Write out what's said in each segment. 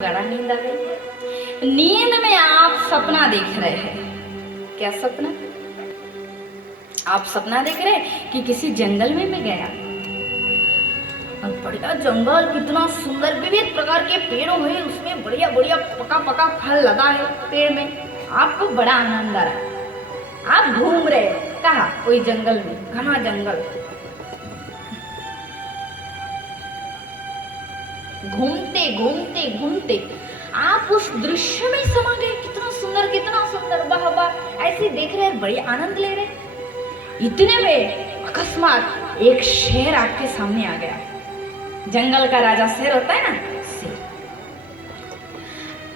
गाढ़ा नींद आ गई। नींद में आप सपना देख रहे हैं। क्या सपना? आप सपना देख रहे हैं कि किसी जंगल में मैं गया और बढ़िया जंगल, कितना सुंदर, विविध प्रकार के पेड़ हुए, उसमें बढ़िया बढ़िया पका पका फल लगा है पेड़ में। आपको बड़ा आनंद आ रहा है। आप घूम रहे हैं कहाँ? कोई जंगल में, घना जंगल। घूमते घूमते घूमते आप उस दृश्य में समा गए। कितना सुंदर, कितना सुंदर, वाह वाह, ऐसे देख रहे हैं, बड़े आनंद ले रहे। इतने में अकस्मात एक शेर आपके सामने आ गया। जंगल का राजा शेर होता है ना, शेर।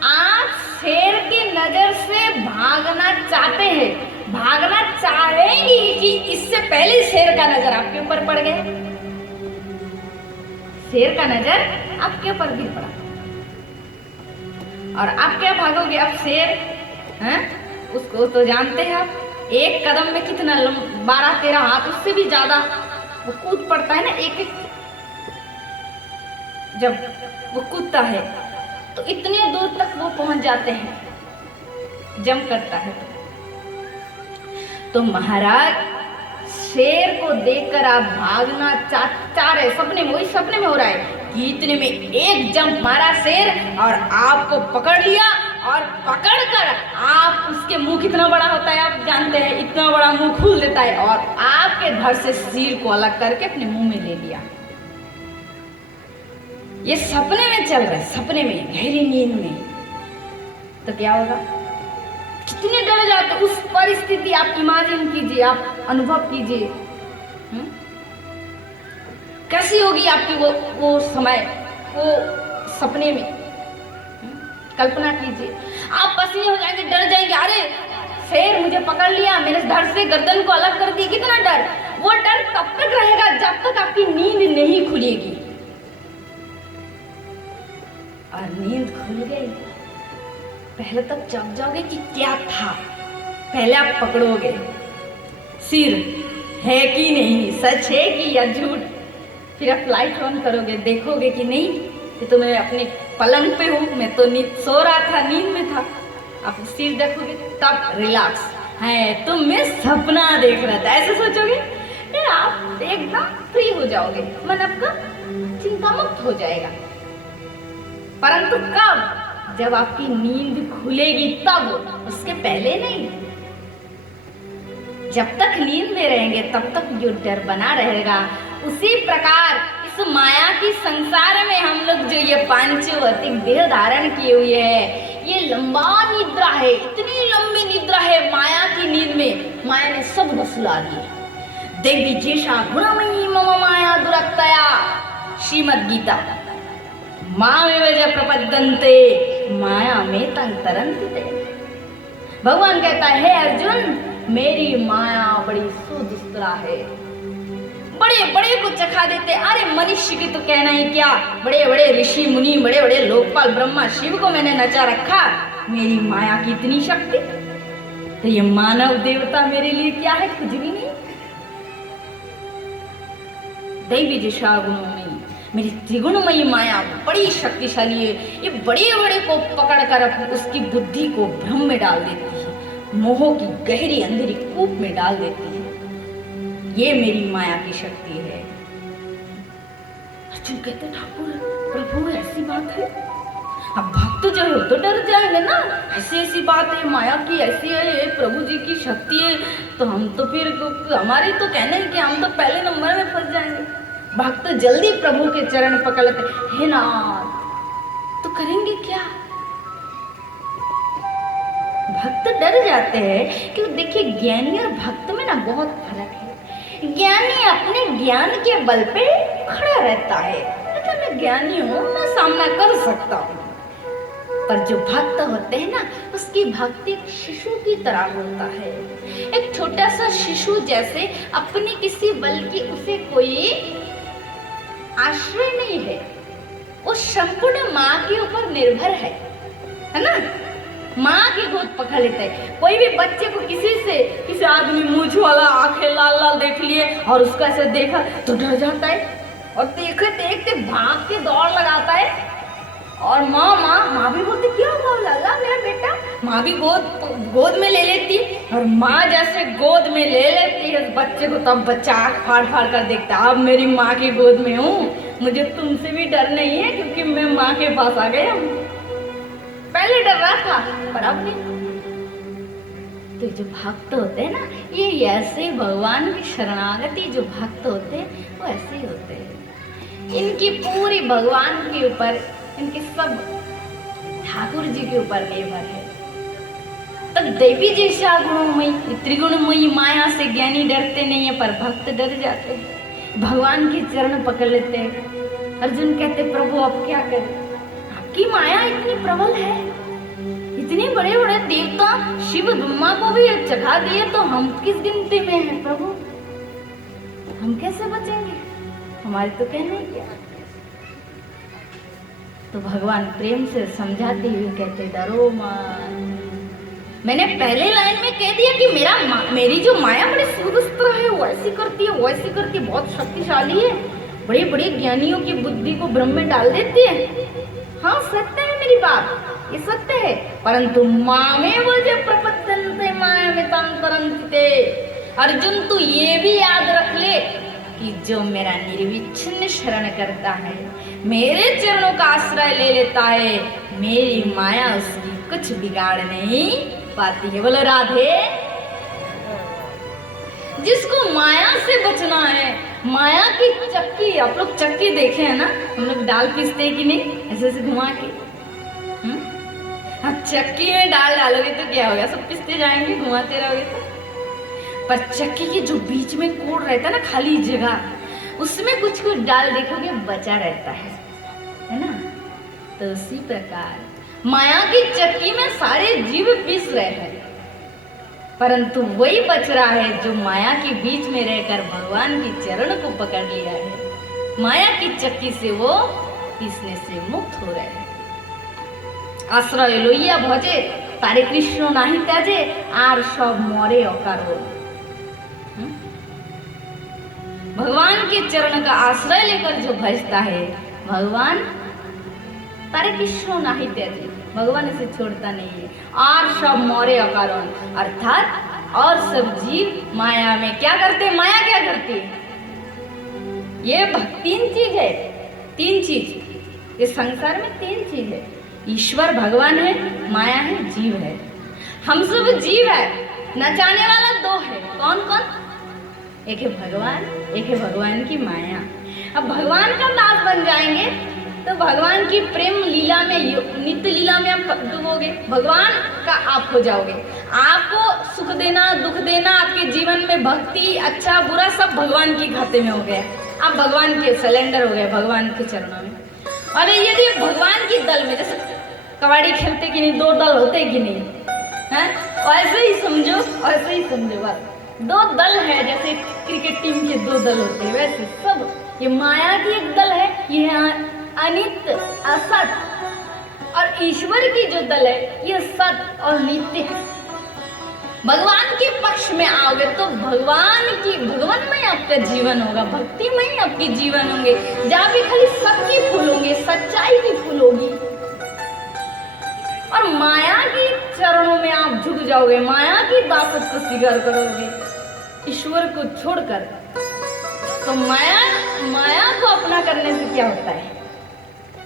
आप शेर की नजर से भागना चाहते हैं, भागना चाहेंगे कि इससे पहले शेर का नजर आपके ऊपर पड़ गया। शेर का नजर आपके ऊपर भी पड़ा और आप क्या भागोगे? अब शेर हैं, उसको तो जानते हैं आप, एक कदम में कितना 12-13 हाथ, उससे भी ज्यादा वो कूद पड़ता है ना। एक जब वो कूदता है तो इतने दूर तक वो पहुंच जाते हैं, जंप करता है। तो महाराज, शेर को देखकर आप भागना चाह रहे, सपने में, वही सपने में हो रहा है कि इतने में एक जंप मारा शेर और आपको पकड़ लिया। और पकड़कर आप, उसके मुंह कितना बड़ा होता है आप जानते हैं, इतना बड़ा मुंह खोल देता है और आपके धड़ से सिर को अलग करके अपने मुंह में ले लिया। ये सपने में चल रहा है, सपने में, गहरी नींद में। तो क्या होगा? कितने डर जाते। उस परिस्थिति आप इमेजिन कीजिए, आप अनुभव कीजिए, कैसी होगी आपकी वो समय, वो सपने में। कल्पना कीजिए, आप पसीने हो जाएंगे, डर जाएंगे, अरे शेर मुझे पकड़ लिया, मेरे धड़ से गर्दन को अलग कर दी। कितना डर। वो डर तब तक रहेगा जब तक आपकी नींद नहीं खुलेगी। और नींद खुल गई, पहले तक जग जाओगे कि क्या था। पहले आप पकड़ोगे सिर है कि नहीं, सच है कि या झूठ। फिर आप लाइट ऑन करोगे, देखोगे कि नहीं, कि तो मैं अपने पलंग पे हूँ, मैं तो सो रहा था, नींद में था। आप सिर देखोगे तब रिलैक्स है, तो मैं सपना देख रहा था, ऐसे सोचोगे, फिर आप एकदम फ्री हो जाओगे, मन आपका चिंता मुक्त हो जाएगा। परंतु कब? जब आपकी नींद खुलेगी तब, उसके पहले नहीं। जब तक नींद में रहेंगे तब तक जो डर बना रहेगा। उसी प्रकार इस माया की संसार में हम लोग जो ये पांचभौतिक देह धारण किए हुए हैं, ये लंबा निद्रा है, इतनी लंबी निद्रा है माया की नींद में। माया ने सब सुला दिए। देवी जेषा गुणमयी मम माया दुरत्तया, श्रीमद् गीता। मामेव च प्रपद्यन्ते माया में तंग तरन्ति ते। भगवान कहता है, हे अर्जुन, मेरी माया बड़ी सुदुष्करा है। बड़े बड़े को चखा देते। अरे मनुष्य की तो कहना ही क्या, बड़े बड़े ऋषि मुनि, बड़े बड़े लोकपाल ब्रह्मा शिव को मैंने नचा रखा। मेरी माया की इतनी शक्ति, तो ये मानव देवता मेरे लिए क्या है? कुछ भी नहीं। दैवी दिशा गुणों में मेरी त्रिगुणमयी माया बड़ी शक्तिशाली है। ये बड़े बड़े को पकड़कर उसकी बुद्धि को भ्रम में डाल देती है, मोह की गहरी अंधेरी कूप में डाल देती है। ये मेरी माया की शक्ति है। अर्जुन कहते, ठाकुर प्रभु ऐसी बात है? अब भक्त जो है तो डर जाएंगे ना, ऐसी ऐसी बात है, माया की ऐसी है, प्रभु जी की शक्ति है, तो हम तो फिर हमारी तो कहने है कि हम तो पहले नंबर में फंस जाएंगे। भक्त जल्दी प्रभु के चरण पकड़ लेते, हे नाथ, तो करेंगे क्या? भक्त डर जाते हैं। क्यों? देखिए, ज्ञानी और भक्त में ना बहुत फर्क है। ज्ञानी अपने ज्ञान के बल पे खड़ा रहता है, मतलब मैं ज्ञानी हूँ, मैं सामना कर सकता हूँ। पर जो भक्त होते हैं ना, उसकी भक्ति एक शिशु की तरह होता है। एक छोटा सा शिशु जैसे, अपने किसी बल की उसे कोई आश्रय नहीं है, वो संपूर्ण माँ के ऊपर निर्भर है ना। माँ की गोद पकड़ लेता है। कोई भी बच्चे को किसी आदमी मूंछ वाला, आंखें लाल लाल देख लिए और उसको ऐसे देखा तो डर जाता है और देखते देखते भाग के दौड़ लगाता है और माँ भी बोलती क्या हुआ लाला मेरा बेटा। माँ भी गोद में ले लेती, और माँ जैसे गोद में ले लेती है उस बच्चे को, तब बच्चा आँख फाड़ फाड़ कर देखता है अब मेरी माँ की गोद में हूँ, मुझे तुमसे भी डर नहीं है क्योंकि मैं माँ के पास आ गया हूँ। पहले डर रहा था पर अब नहीं। तो जो भक्त होते हैं ना, ये ऐसे भगवान की शरणागति जो भक्त होते हैं वो ऐसे ही होते हैं। इनकी पूरी भगवान के ऊपर, इनके सब ठाकुर जी के ऊपर निर्भर है। तब देवी जैसा गुणमयी त्रिगुणमयी माया से ज्ञानी डरते नहीं है, पर भक्त डर जाते हैं, भगवान के चरण पकड़ लेते हैं। अर्जुन कहते प्रभु अब क्या करें, आपकी माया इतनी प्रबल है, इतने बड़े बड़े देवता शिव ब्रह्मा को भी चढ़ा दिए, तो हम किस गिनती में हैं प्रभु, हम कैसे बचेंगे, हमारे तो कहने ही क्या। तो भगवान प्रेम से समझाते हुए कहते डरो मत। मैंने पहले लाइन में कह दिया कि मेरी जो माया बड़ी सुदस्त्र है, वो ऐसी करती है, वो ऐसी करती है, बहुत शक्तिशाली है, बड़े बड़े ज्ञानियों की बुद्धि को भ्रम में डाल देती है। हाँ सत्य है मेरी बात, ये सत्य है, परंतु मामे वजह प्रपद्यन्ते मायामितां तरन्ते। अर्जुन तू ये भी याद रख ले कि जो मेरा निर्विच्छिन्न शरण करता है, मेरे चरणों का आश्रय ले लेता है, मेरी माया उसकी कुछ बिगाड़ नहीं पाती है। बोलो राधे। जिसको माया से बचना है, माया की चक्की, आप लोग चक्की देखे हैं ना, हम लोग दाल पीसते हैं कि नहीं, ऐसे ऐसे घुमा के। अब चक्की में दाल डालोगे तो क्या होगा, सब पिसते जाएंगे, घुमाते रहोगे तो। पर चक्की के जो बीच में कोड़ रहता है ना, खाली जगह, उसमें कुछ कुछ डाल देखोगे बचा रहता है ना। तो उसी प्रकार माया की चक्की में सारे जीव पिस रहे हैं, परंतु वही बच रहा है जो माया के बीच में रहकर भगवान के चरण को पकड़ लिया है। माया की चक्की से वो पिसने से मुक्त हो रहे हैं। आश्रय लइया भजे तारे कृष्ण नहीं त्याजे, आर सब मरे अकारो। भगवान के चरण का आश्रय लेकर जो भजता है, भगवान तारे कृष्ण नहीं त्याजे, भगवान इसे छोड़ता नहीं है। और सब मोरे अकारण, अर्थात और सब जीव माया में क्या करते, माया क्या करती है, ये तीन चीज है, तीन चीज इस संसार में, तीन चीज है, ईश्वर भगवान है, माया है, जीव है। हम सब जीव है, नचाने वाला दो है, कौन कौन, एक है भगवान, एक है भगवान की माया। अब भगवान का दास बन जाएंगे तो भगवान की प्रेम लीला में, नित्य लीला में आप डूबोगे, भगवान का आप हो जाओगे। आपको सुख देना दुख देना, आपके जीवन में भक्ति अच्छा बुरा सब भगवान के खाते में हो गया, आप भगवान के सिलेंडर हो गए, भगवान के चरणों में। और यदि भगवान की दल में, जैसे कबड्डी खेलते कि नहीं, दो दल होते कि नहीं है, ऐसे ही समझो, ऐसे ही समझो, बस दो दल है, जैसे क्रिकेट टीम के दो दल होते हैं, वैसे सब ये माया की एक दल है, ये है अनित्य असत, और ईश्वर की जो दल है ये सत और नित्य है। भगवान के पक्ष में आओगे तो भगवान में आपका जीवन होगा, भक्ति में ही आपके जीवन होंगे, जहाँ भी खाली सत्य फूल होंगे, सच्चाई की फूल होगी। और माया के चरणों में आप झुक जाओगे, माया की दासत्व को स्वीकार करोगे ईश्वर को छोड़कर, तो माया को अपना करने से क्या होता है,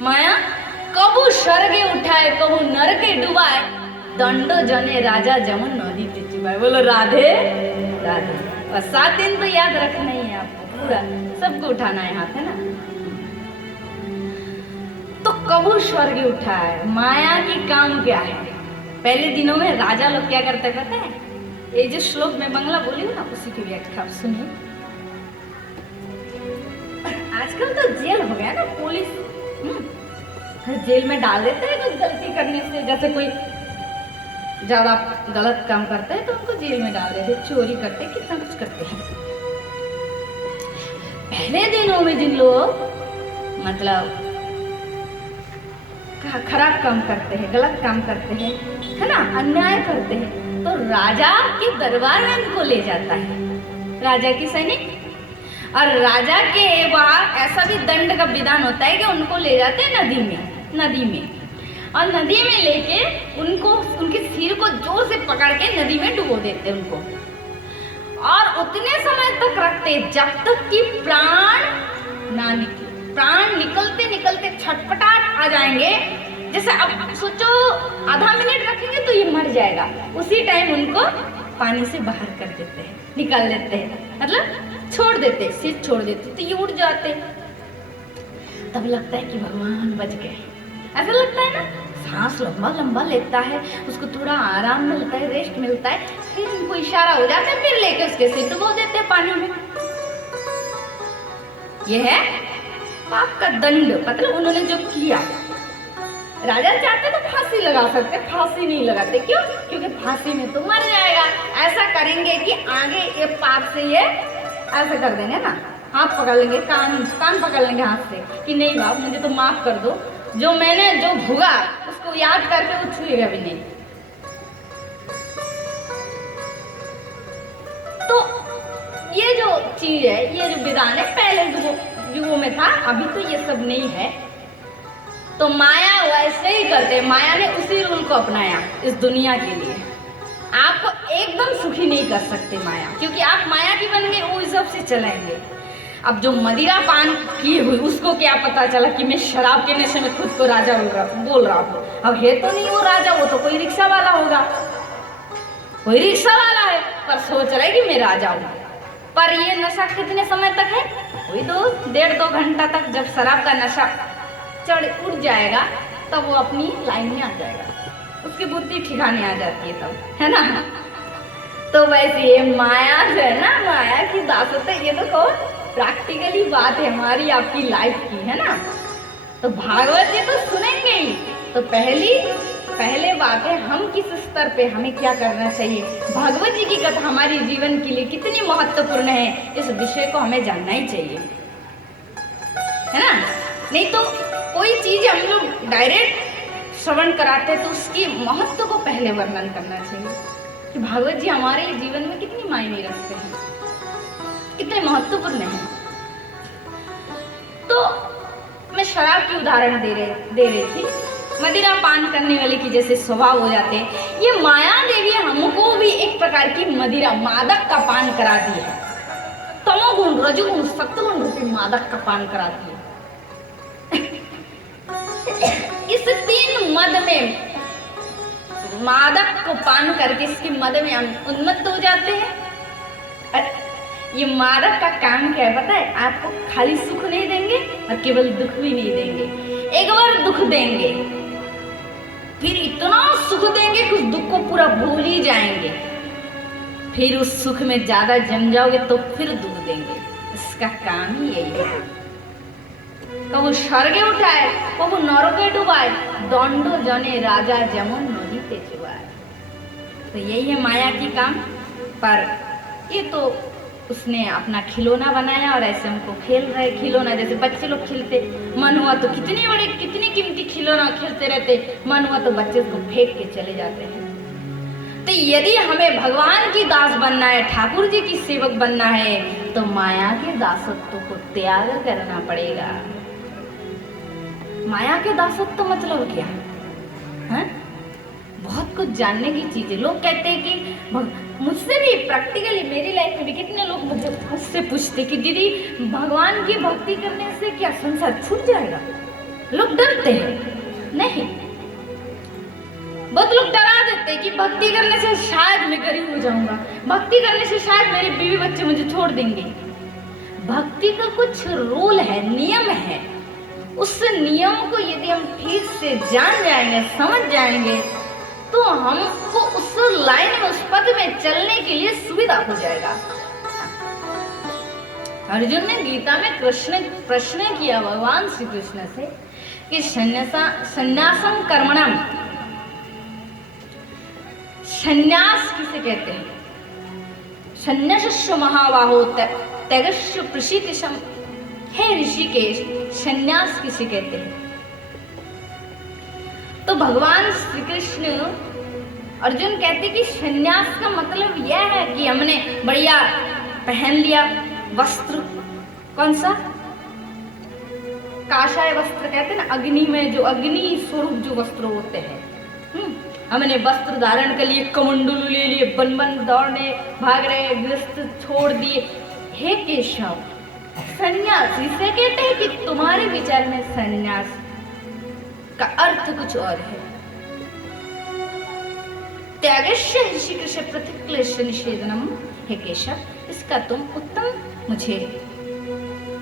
माया कबू स्वर्गे उठाए कबू नरके डुबाए, दंडो जने राजा जमुन नदी पे चुबाए। बोलो राधे राधे। और 7 दिन तो याद रखना ही है आपको, पूरा सबको उठाना है हाथ, है ना। तो कबू स्वर्गे उठाए, माया की काम क्या है। पहले दिनों में राजा लोग क्या करते पता है, ये जो श्लोक में बंगला बोली हूँ ना, उसी की व्याख्या आप सुनिए। आजकल तो जेल हो गया ना, पुलिस जेल में डाल देते हैं कुछ गलती करने से, जैसे कोई ज्यादा गलत काम करता है तो उनको जेल में डाल देते, चोरी करते, कितना कुछ करते हैं। पहले दिनों में जिन लोग मतलब खराब काम करते हैं, गलत काम करते हैं, है ना, अन्याय करते हैं, तो राजा के दरबार में उनको ले जाता है, राजा की सैनिक। और राजा के वहाँ ऐसा भी दंड का विधान होता है कि उनको ले जाते हैं नदी में, नदी में, और नदी में लेके उनको उनके सिर को जोर से पकड़ के नदी में डुबो देते उनको, और उतने समय तक रखते जब तक कि प्राण ना निकले। प्राण निकलते निकलते छटपटाट आ जाएंगे, जैसे अब सोचो आधा मिनट रखेंगे तो ये मर जाएगा, उसी टाइम उनको पानी से बाहर कर देते हैं, निकाल लेते हैं, मतलब छोड़ देते, सिर छोड़ देते, तो ये उड़ जाते। तब लगता है कि भगवान बच गए, ऐसा लगता है ना। सांस लंबा लंबा लेता है, उसको थोड़ा आराम मिलता है, रेस्ट मिलता है, फिर उनको इशारा हो जाता है, फिर लेके उसके सिर डुबो देते हैं पानी में। यह है पाप का दंड, मतलब उन्होंने जो किया। राजा चाहते तो फांसी लगा सकते, फांसी नहीं लगाते, क्यों? क्योंकि फांसी में तो मर जाएगा। ऐसा करेंगे कि आगे ये पाप से ये ऐसा कर देंगे ना, हाथ पकड़ लेंगे, कान पकड़ लेंगे हाथ से कि नहीं बाप मुझे तो माफ कर दो, जो मैंने जो भुगा उसको याद करके वो छुएगा भी नहीं। तो ये जो चीज है, ये जो विधान है, पहले युगों में था, अभी तो ये सब नहीं है। तो माया वैसे ही करते, माया ने उसी रूल को अपनाया इस दुनिया के लिए। आपको एकदम सुखी नहीं कर सकते माया, क्योंकि आप माया की बन गए, वो हिसाब से चलाएंगे। अब जो मदिरा पान की हुई उसको क्या पता चला कि मैं शराब के नशे में खुद को राजा बोल रहा हूँ। अब है तो नहीं वो राजा, वो तो कोई रिक्शा वाला होगा, कोई रिक्शा वाला है, पर सोच रहा है कि मैं राजा हूँ। पर ये नशा कितने समय तक है? वही 1.5-2 घंटा तक। जब शराब का नशा चढ़ उड़ जाएगा तब वो अपनी लाइन में आ जाएगा, उसकी बुद्धि ठिकाने आ जाती है तब, है ना। तो वैसे ये माया जो है ना, माया की दासत है, ये तो कहो प्रैक्टिकली बात है हमारी आपकी लाइफ की, है ना। तो भागवत जी तो सुनेंगे ही। तो पहले बात है, हम किस स्तर पे हमें क्या करना चाहिए, भागवत जी की कथा हमारी जीवन के लिए कितनी महत्वपूर्ण है, इस विषय को हमें जानना ही चाहिए, है ना। नहीं तो कोई चीज हम लोग डायरेक्ट श्रवण कराते हैं तो उसकी महत्व को पहले वर्णन करना चाहिए कि भागवत जी हमारे जीवन में कितनी मायने रखते हैं, कितने महत्वपूर्ण है। तो मैं शराब की उदाहरण दे रही थी, मदिरा पान करने वाले की जैसे स्वभाव हो जाते हैं, ये माया देवी हमको भी एक प्रकार की मदिरा, मादक का पान कराती है। तमोगुण, रजोगुण, सत्वगुण रूपी मादक का पान कराती है। इस 3 मद में मादक को पान करके इसकी मद में हम उन्मत्त हो जाते हैं। ये मादक का काम क्या है पता है? आपको खाली सुख नहीं देंगे और केवल दुख भी नहीं देंगे। एक बार दुख देंगे, फिर इतना सुख देंगे कि उस दुख को पूरा भूल ही जाएंगे, फिर उस सुख में ज्यादा जम जाओगे तो फिर दुख देंगे। इसका काम ही यही है। कबू स्वर्गे उठाए, कबू नरके डुबाए, दंडो जने राजा जेमन नदीते चुबाए। तो यही है माया की काम। पर ये तो उसने अपना खिलौना बनाया और ऐसे हमको खेल रहे खिलौना, जैसे बच्चे लोग खेलते, मन हुआ तो कितनी कीमती खिलौना खेलते रहते, मन हुआ तो बच्चे को फेंक के चले जाते हैं। तो यदि हमें भगवान की दास बनना है, ठाकुर जी की सेवक बनना है, तो माया के दासत्व को त्याग करना पड़ेगा। माया के दासत्व मतलब क्या है? बहुत कुछ जानने की चीज है। लोग कहते हैं कि मुझसे भी प्रैक्टिकली मेरी लाइफ में भी कितने लोग मुझसे पूछते कि दीदी भगवान की भक्ति करने से क्या संसार छूट जाएगा? लोग डरते हैं। नहीं, बहुत लोग डरा देते हैं कि भक्ति करने से शायद मैं गरीब हो जाऊंगा, भक्ति करने से शायद मेरे बीवी बच्चे मुझे छोड़ देंगे। भक्ति का कुछ रूल है, नियम है। उस नियम को यदि हम ठीक से जान जाएंगे, समझ जाएंगे, तो हमको उस लाइन में, उस पथ में चलने के लिए सुविधा हो जाएगा। अर्जुन ने गीता में प्रश्न किया भगवान श्री कृष्ण से कि संन्यासम कर्मणम, संन्यास किसे कहते हैं? संन्यासस्व महाबाहो त्यागस्व प्रशीतिशम। हे ऋषिकेश, संन्यास किसे कहते हैं? तो भगवान श्री कृष्ण अर्जुन कहते कि संन्यास का मतलब यह है कि हमने बढ़िया पहन लिया वस्त्र, कौन सा? काषाय वस्त्र कहते हैं ना, अग्नि में जो अग्नि स्वरूप जो वस्त्र होते हैं। हमने वस्त्र धारण कर लिए, कमंडलू ले लिए, बन बन दौड़ने भाग रहे, गृहस्थ छोड़ दिए। हे केशव, संन्यास इसे कहते हैं कि तुम्हारे विचार में संन्यास का अर्थ कुछ और है। त्यागस्य ऋषिकेश प्रतिक्लेश निषेधनम। हे केशव, इसका तुम मुझे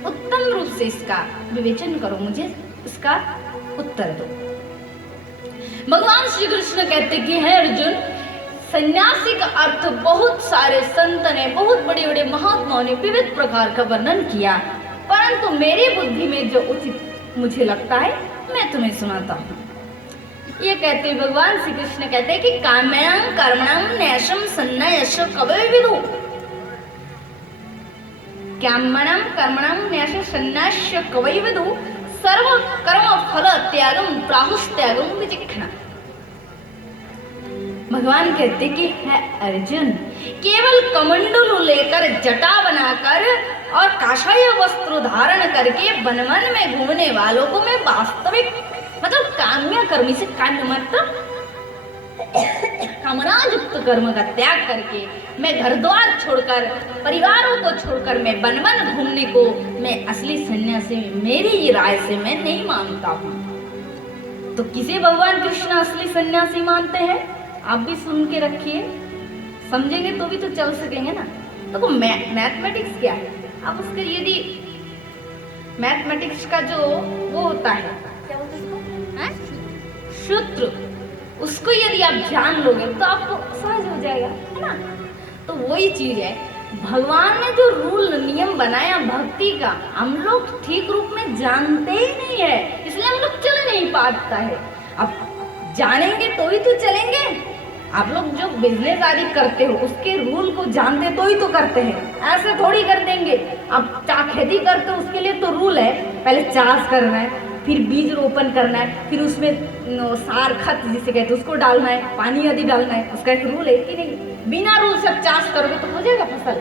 उत्तम रूप से इसका विवेचन करो, मुझे इसका उत्तर दो। भगवान श्री कृष्ण कहते कि है अर्जुन, सन्यासी का अर्थ बहुत सारे संत ने, बहुत बड़े बड़े महात्माओं ने विविध प्रकार का वर्णन किया, परंतु मेरी बुद्धि में जो उचित मुझे लगता है मैं तुम्हें सुनाता हूँ। ये कहते भगवान श्री कृष्ण कहते हैं कि काम्यां कर्मणां न्यासम सन्न्यास कवये विदु। काम्यां कर्मणां न्यासम सन्न्यास कवये विदु सर्व कर्म फल त्यागम प्राहुस्त्यागम विचक्षणा। भगवान कहते कि है अर्जुन, केवल कमंडलू लेकर, जटा बनाकर और काषाय वस्त्र धारण करके वन वन में घूमने वालों को मैं वास्तविक मतलब काम्य कर्म से, काम्य मतलब कामनायुक्त कर्म का त्याग करके मैं घर द्वार छोड़कर, परिवारों को छोड़कर मैं वन वन घूमने को मैं असली सन्यासी, मेरी राय से मैं नहीं मानता हूँ। तो किसे भगवान कृष्ण असली सन्यासी मानते हैं? आप भी सुन के रखिए, समझेंगे तो भी तो चल सकेंगे ना। तो मैथमेटिक्स क्या है? आप उसके यदि मैथमेटिक्स का जो वो होता है, क्या बोलते हैं उसको, सूत्र, उसको यदि आप जान लोगे तो आपको सहज हो जाएगा, है ना। तो वही चीज है, भगवान ने जो रूल नियम बनाया भक्ति का, हम लोग ठीक रूप में जानते ही नहीं है, इसलिए हम लोग चल नहीं पाता है। अब जानेंगे तो ही तो चलेंगे। आप लोग जो बिजनेस आदि करते हो उसके रूल को जानते तो ही तो करते हैं, ऐसे थोड़ी कर देंगे। अब खेती करते हो उसके लिए तो रूल है, पहले चाष करना है, फिर बीज रोपण करना है, फिर उसमें सार खत जिसे कहते हैं उसको डालना है, पानी आदि डालना है, उसका एक रूल है कि नहीं। बिना रूल से चाष करोगे तो हो जाएगा फसल।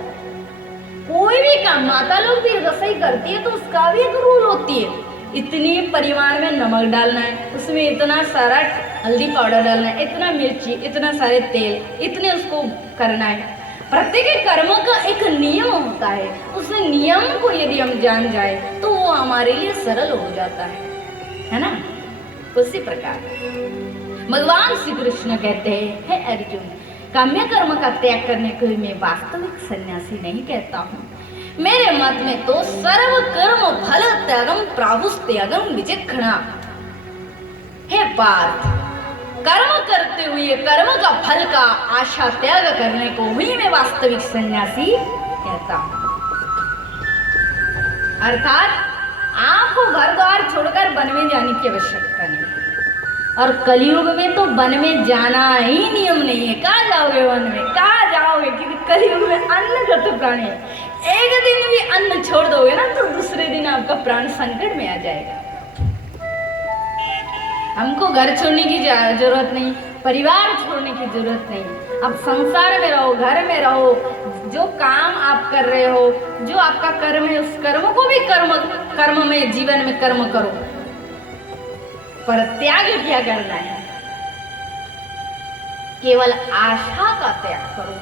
कोई भी काम माता लोग भी रसोई करती है तो उसका भी एक रूल होती है, इतनी परिमाण में नमक डालना है, उसमें इतना सारा हल्दी पाउडर डालना है, इतना मिर्ची, इतना सारे तेल, इतने उसको करना है। प्रत्येक कर्म का एक नियम होता है, उस नियम को यदि हम जान जाए तो वो हमारे लिए सरल हो जाता है ना। उसी प्रकार भगवान श्री कृष्ण कहते हैं, हे अर्जुन, काम्य कर्म का त्याग करने को मैं वास्तविक सन्यासी नहीं कहता हूँ। मेरे मत में तो सर्व कर्म फल त्यागम प्राहुस्त्यागम विचक्षणा। हे पार्थ, कर्म करते हुए कर्म का फल का आशा त्याग करने को ही मैं वास्तविक सन्यासी कहता हूँ। अर्थात आपको घर द्वार छोड़कर वन में जाने की आवश्यकता नहीं, और कलयुग में तो वन में जाना ही नियम नहीं है। कहाँ जाओगे वन में, कहाँ जाओगे, क्योंकि कलयुग में अन्न का तो प्राणी है। एक दिन भी अन्न छोड़ दोगे ना तो दूसरे दिन आपका प्राण संकट में आ जाएगा। हमको घर छोड़ने की जरूरत नहीं, परिवार छोड़ने की जरूरत नहीं। अब संसार में रहो, घर में रहो, जो काम आप कर रहे हो, जो आपका कर्म है, उस कर्म को भी कर्म में, जीवन में कर्म करो, पर त्याग क्या करना है? केवल आशा का त्याग करो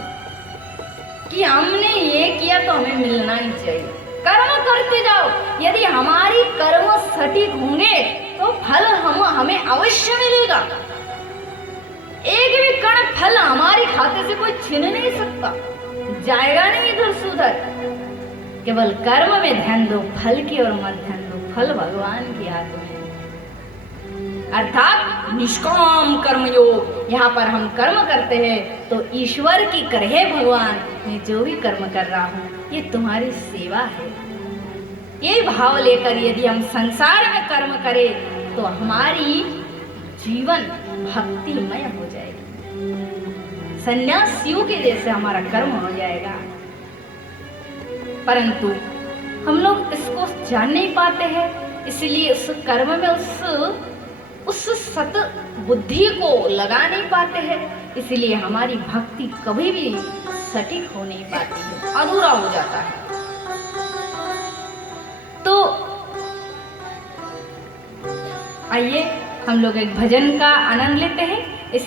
कि हमने ये किया तो हमें मिलना ही चाहिए। कर्म करते जाओ, यदि हमारी कर्म सटीक होंगे तो फल हमें अवश्य मिलेगा। एक भी कण फल हमारे खाते से कोई छीन नहीं सकता, जाएगा नहीं इधर से उधर। केवल कर्म में ध्यान दो, फल की ओर मत ध्यान दो। फल भगवान के हाथ में, अर्थात निष्काम कर्मयोग। यहाँ पर हम कर्म करते हैं तो ईश्वर की करे भगवान, मैं जो भी कर्म कर रहा हूँ ये तुम्हारी सेवा है। ये भाव लेकर यदि हम संसार में कर्म करें तो हमारी जीवन भक्तिमय हो जाएगी, सन्यासियों के जैसे हमारा कर्म हो जाएगा। परंतु हम लोग इसको जान नहीं पाते हैं, इसलिए उस कर्म में उस सत बुद्धि को लगा नहीं पाते हैं, इसलिए हमारी भक्ति कभी भी सटीक हो नहीं पाती है, अधूरा हो जाता है। तो आइए हम लोग एक भजन का आनंद लेते हैं। इस